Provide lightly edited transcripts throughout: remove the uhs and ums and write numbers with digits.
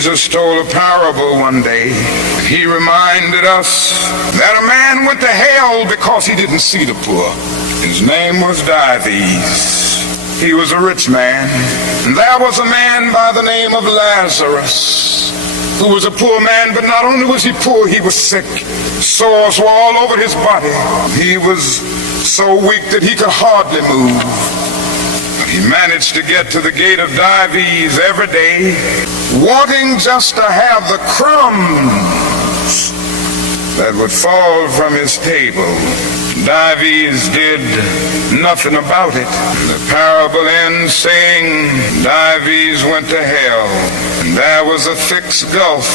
Jesus told a parable one day. He reminded us that a man went to hell because he didn't see the poor. His name was Dives. He was a rich man. And there was a man by the name of Lazarus, who was a poor man, but not only was he poor, he was sick. Sores were all over his body. He was so weak that he could hardly move. But he managed to get to the gate of Dives every day, wanting just to have the crumbs that would fall from his table. Dives did nothing about it. The parable ends saying Dives went to hell, and there was a fixed gulf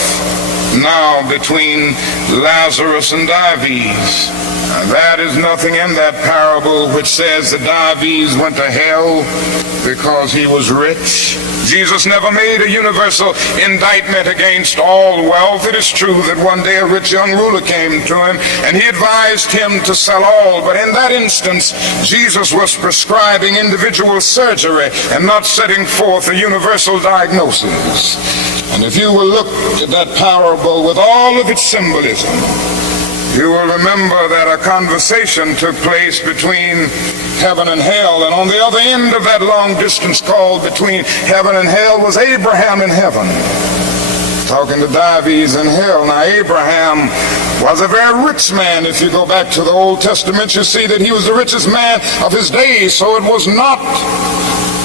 now between Lazarus and Dives. That is nothing in that parable which says that Dives went to hell because he was rich. Jesus never made a universal indictment against all wealth. It is true that one day a rich young ruler came to him and he advised him to sell all, but in that instance Jesus was prescribing individual surgery and not setting forth a universal diagnosis. And if you will look at that parable with all of its symbolism, you will remember that a conversation took place between heaven and hell, and on the other end of that long distance called between heaven and hell was Abraham in heaven, talking to Dives in hell. Now Abraham was a very rich man. If you go back to the Old Testament, you see that he was the richest man of his days. So it was not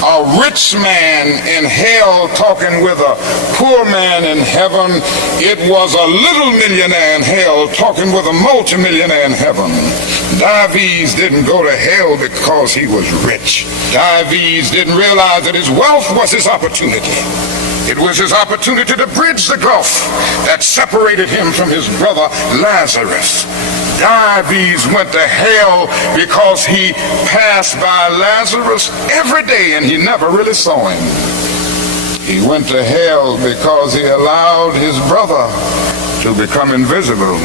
a rich man in hell talking with a poor man in heaven. It was a little millionaire in hell talking with a multimillionaire in heaven. Dives didn't go to hell because he was rich. Dives didn't realize that his wealth was his opportunity. It was his opportunity to bridge the gulf that separated him from his brother Lazarus. Dives went to hell because he passed by Lazarus every day and he never really saw him. He went to hell because he allowed his brother to become invisible.